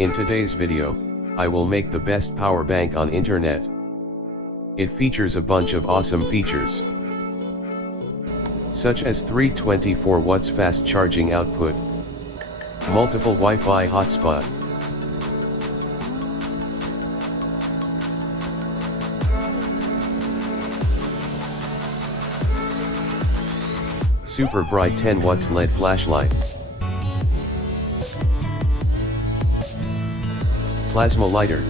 In today's video, I will make the best power bank on internet. It features a bunch of awesome features, such as 324 watts fast charging output, multiple Wi-Fi hotspot, super bright 10 watts LED flashlight, plasma lighter,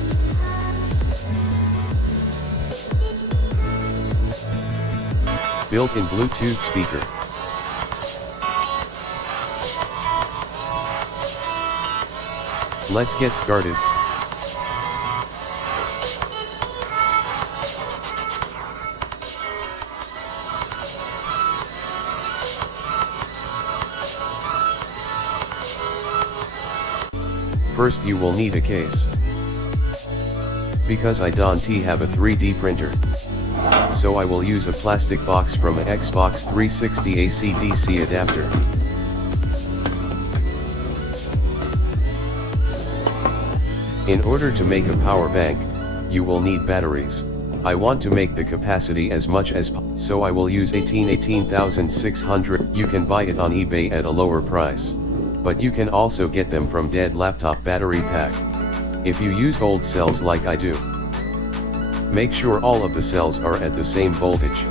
built-in Bluetooth speaker, let's get started. First you will need a case. Because I don't have a 3D printer, so I will use a plastic box from a Xbox 360 AC/DC adapter. In order to make a power bank, you will need batteries. I want to make the capacity as much as possible, so I will use 18,600. You can buy it on eBay at a lower price, but you can also get them from Dead Laptop Battery Pack. If you use old cells like I do, make sure all of the cells are at the same voltage.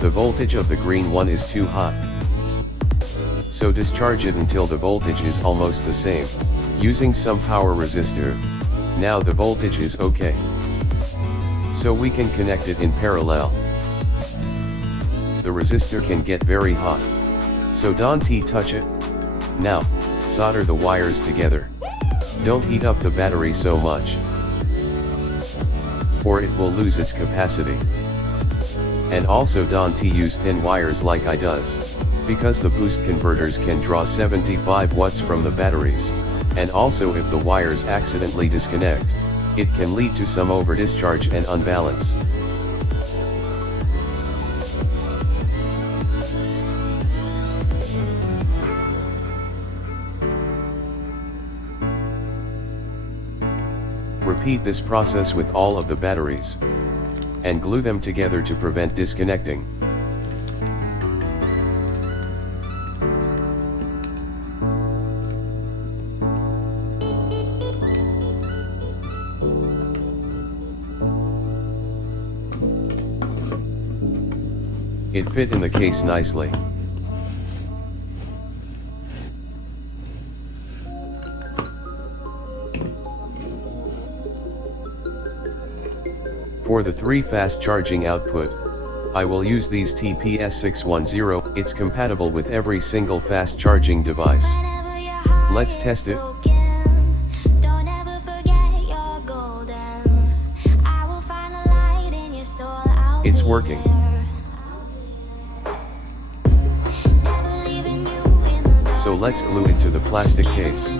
The voltage of the green one is too hot, so discharge it until the voltage is almost the same, using some power resistor. Now the voltage is okay, so we can connect it in parallel. The resistor can get very hot, so don't touch it. Now, solder the wires together. Don't heat up the battery so much, or it will lose its capacity. And also don't use thin wires like I does, because the boost converters can draw 75 watts from the batteries, and also if the wires accidentally disconnect, it can lead to some over-discharge and unbalance. Repeat this process with all of the batteries, and glue them together to prevent disconnecting. It fit in the case nicely. For the 3 fast charging output, I will use these TPS610, it's compatible with every single fast charging device. Let's test it. It's working. So let's glue it to the plastic case.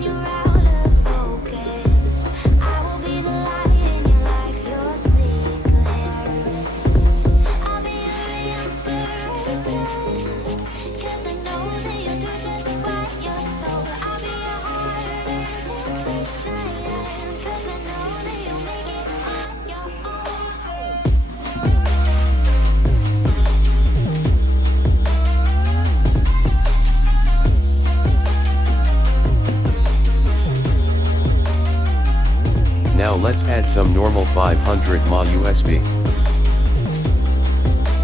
Now let's add some normal 500 mAh USB.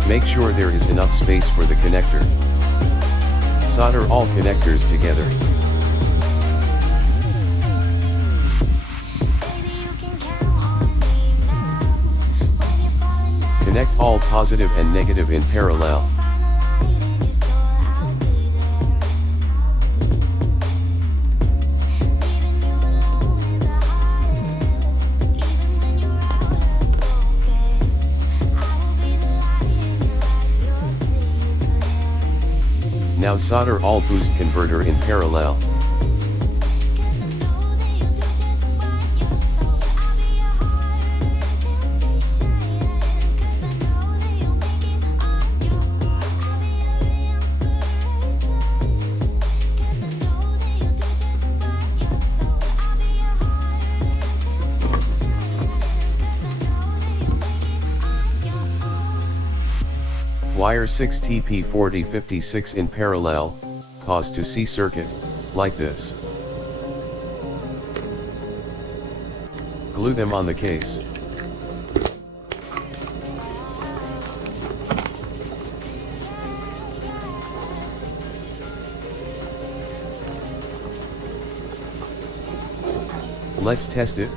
Make sure there is enough space for the connector. Solder all connectors together. Connect all positive and negative in parallel. Now solder all boost converter in parallel. Wire 6 TP4056 in parallel, pause to see circuit, like this. Glue them on the case. Let's test it.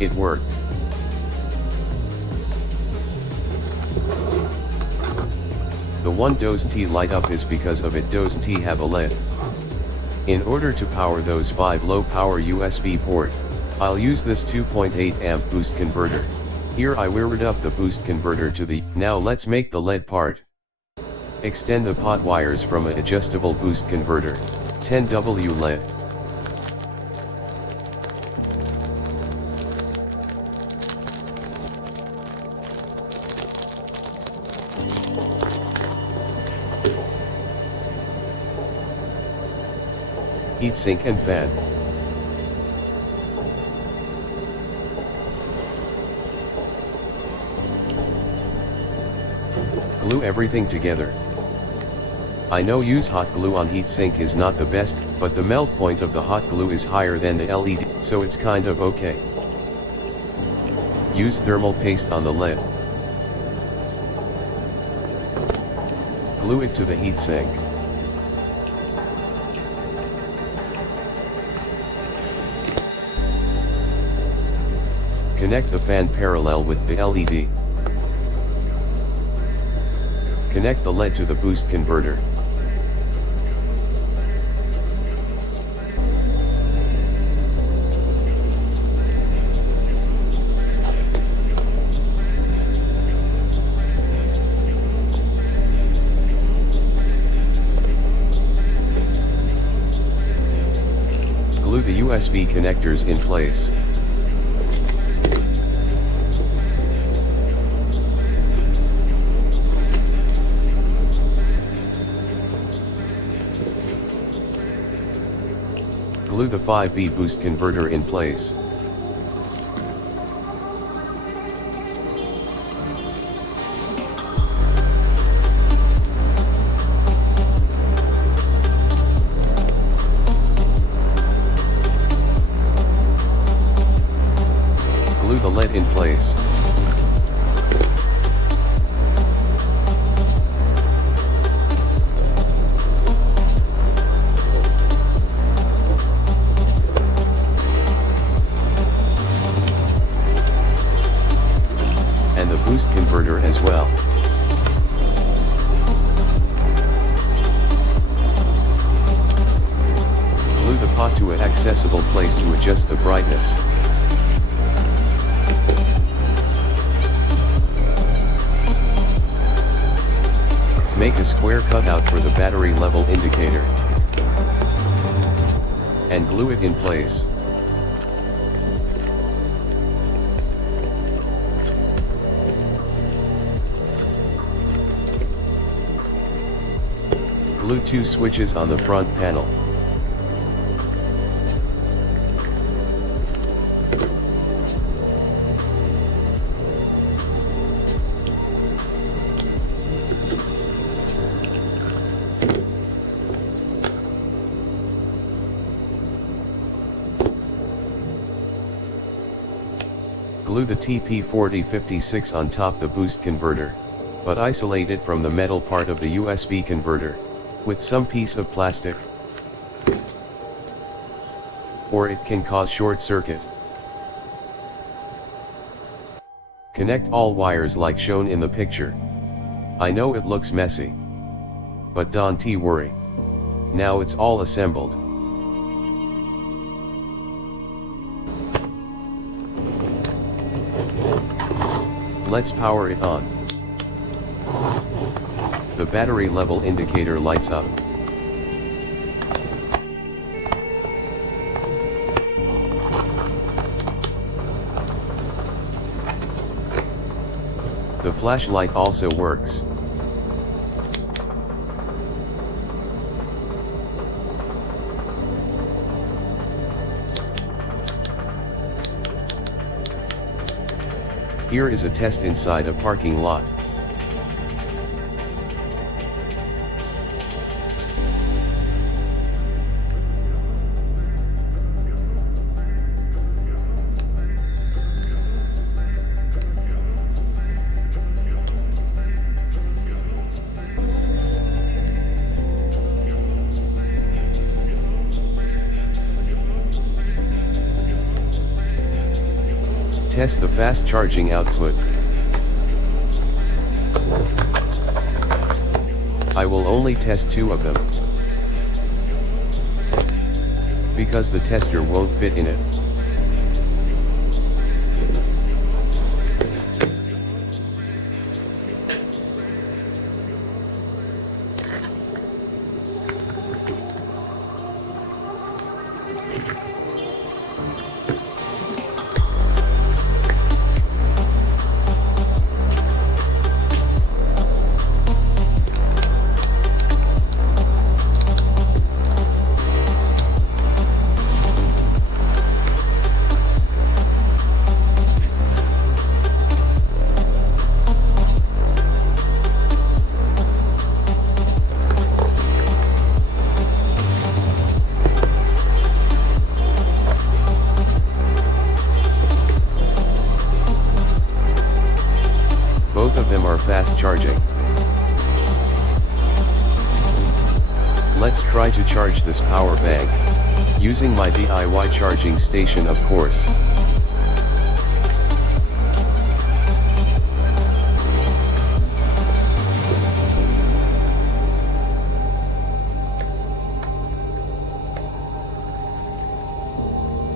It worked. The one .WIFI light up is because of it .WIFI have a LED. In order to power those 5 low power USB port, I'll use this 2.8 amp boost converter. Here I wired up the boost converter to the. Now let's make the LED part. Extend the pot wires from an adjustable boost converter, 10W LED. Heatsink and fan. Glue everything together. I know use hot glue on heatsink is not the best, but the melt point of the hot glue is higher than the LED, so it's kind of okay. Use thermal paste on the LED. Glue it to the heatsink. Connect the fan parallel with the LED. Connect the LED to the boost converter. Glue the USB connectors in place. Glue the 5V boost converter in place. Glue the LED in place. And the boost converter as well. Glue the pot to an accessible place to adjust the brightness. Make a square cutout for the battery level indicator. And glue it in place. Glue 2 switches on the front panel. Glue the TP4056 on top the boost converter, but isolate it from the metal part of the USB converter, with some piece of plastic, or it can cause short circuit. Connect all wires like shown in the picture. I know it looks messy, but don't worry. Now it's all assembled. Let's power it on. The battery level indicator lights up. The flashlight also works. Here is a test inside a parking lot. Test the fast charging output. I will only test 2 of them, because the tester won't fit in it. Both of them are fast charging. Let's try to charge this power bank, using my DIY charging station, of course.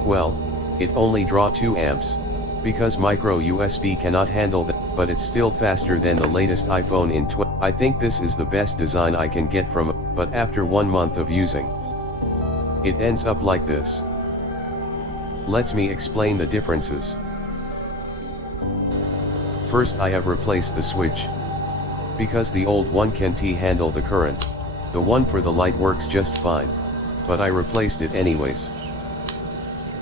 Well, it only draw 2 amps, because micro USB cannot handle that, but it's still faster than the latest iPhone in I think this is the best design I can get from it, but after 1 month of using, it ends up like this. Let me explain the differences. First, I have replaced the switch, because the old one can't handle the current. The one for the light works just fine, but I replaced it anyways.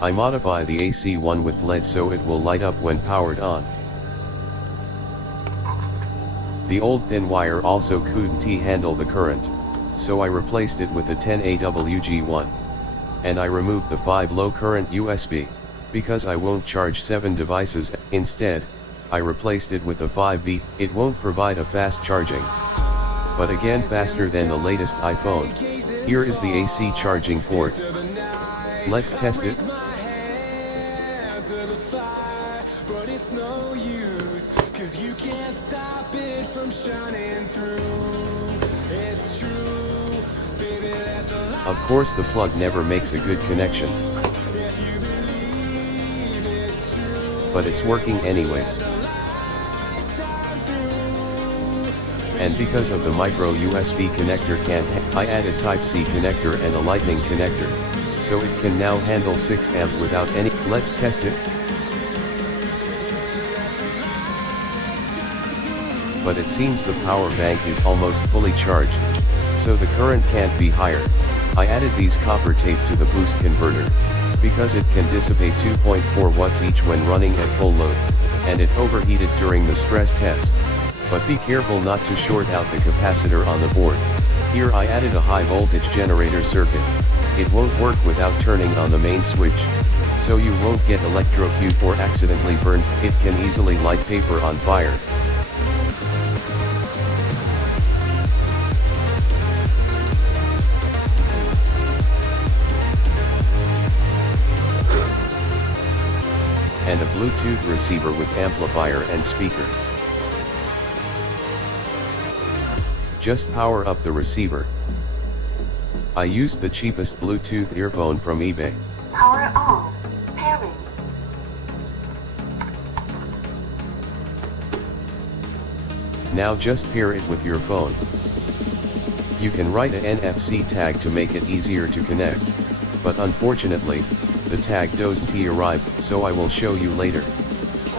I modify the AC one with LED so it will light up when powered on. The old thin wire also couldn't handle the current, so I replaced it with a 10AWG one. And I removed the 5 low current USB, because I won't charge 7 devices. Instead, I replaced it with a 5V. It won't provide a fast charging, but again faster than the latest iPhone. Here is the AC charging port. Let's test it. But it's no use, 'cause you can't stop it from shining through. It's true, baby, let the light. Of course, the plug never makes a good connection, If you believe it's true, but it's working anyways. shine through. And because of the micro USB connector I added Type-C connector and a Lightning connector, so it can now handle 6 amp without any. Let's test it. But it seems the power bank is almost fully charged, so the current can't be higher. I added these copper tape to the boost converter, because it can dissipate 2.4 watts each when running at full load, and it overheated during the stress test. But be careful not to short out the capacitor on the board. Here I added a high voltage generator circuit. It won't work without turning on the main switch, so you won't get electrocute or accidentally burns. It can easily light paper on fire. And a Bluetooth receiver with amplifier and speaker. Just power up the receiver. I used the cheapest Bluetooth earphone from eBay. Power on. Pairing. Now just pair it with your phone. You can write an NFC tag to make it easier to connect, but unfortunately, the tag doesn't arrive, so I will show you later.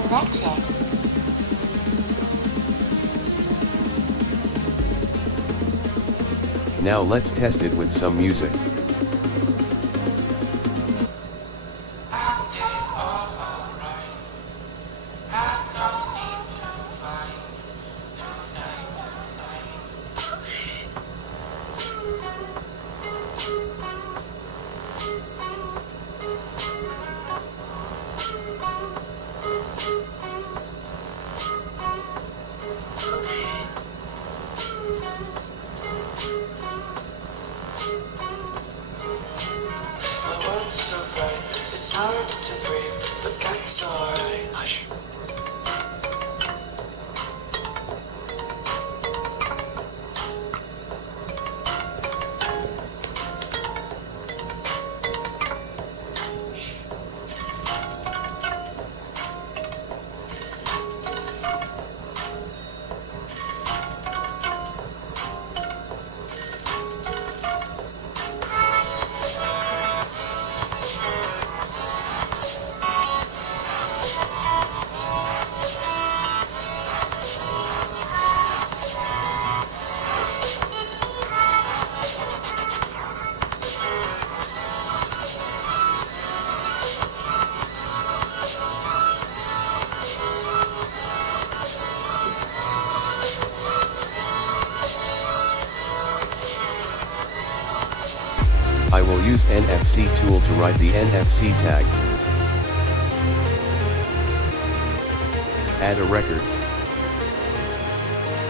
Connected. Now let's test it with some music. hard to breathe, but that's alright. Hush. I will use NFC tool to write the NFC tag. Add a record.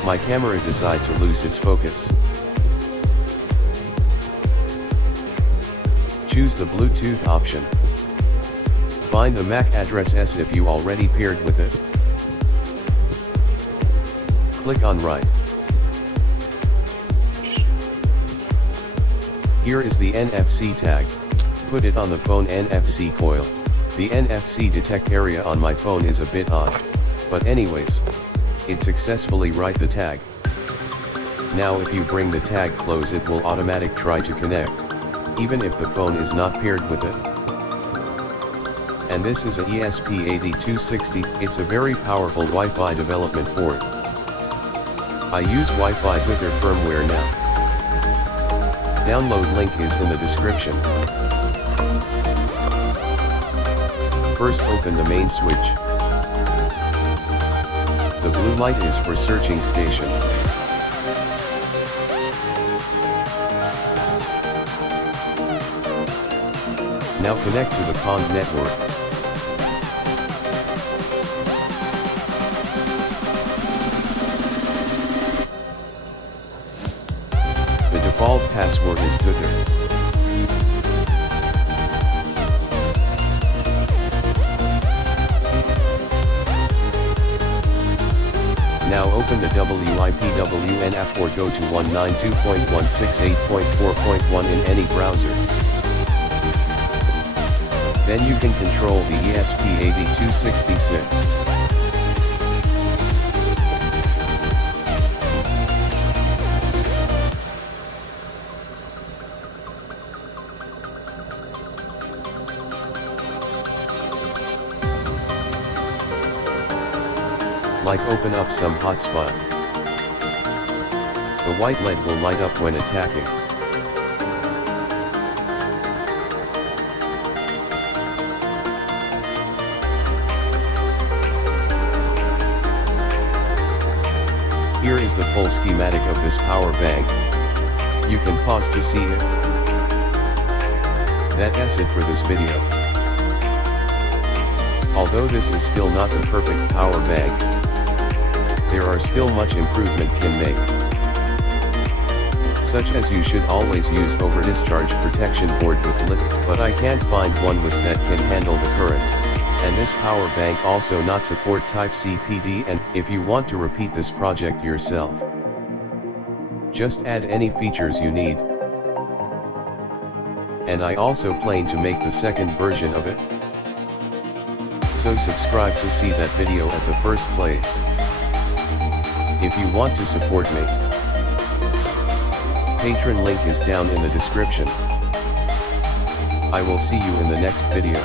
My camera decide to lose its focus. Choose the Bluetooth option. Find the MAC address S if you already paired with it. Click on Write. Here is the NFC tag. Put it on the phone NFC coil. The NFC detect area on my phone is a bit odd. But anyways, it successfully write the tag. Now if you bring the tag close, it will automatic try to connect, even if the phone is not paired with it. And this is a ESP8266, it's a very powerful Wi-Fi development board. I use Wi-PWN firmware now. Download link is in the description. First open the main switch. The blue light is for searching station. Now connect to the PON network. The default password is Deauther. Now open the WIPWN app or go to 192.168.4.1 in any browser. Then you can control the ESP8266. Like open up some hotspot. The white LED will light up when attacking. Here is the full schematic of this power bank. You can pause to see it. That's it for this video. Although this is still not the perfect power bank, there are still much improvement can make. Such as you should always use over-discharge protection board with lip, but I can't find one with that can handle the current. And this power bank also not support Type-C PD, and if you want to repeat this project yourself, just add any features you need. And I also plan to make the second version of it. So subscribe to see that video at the first place. If you want to support me, Patreon link is down in the description. I will see you in the next video.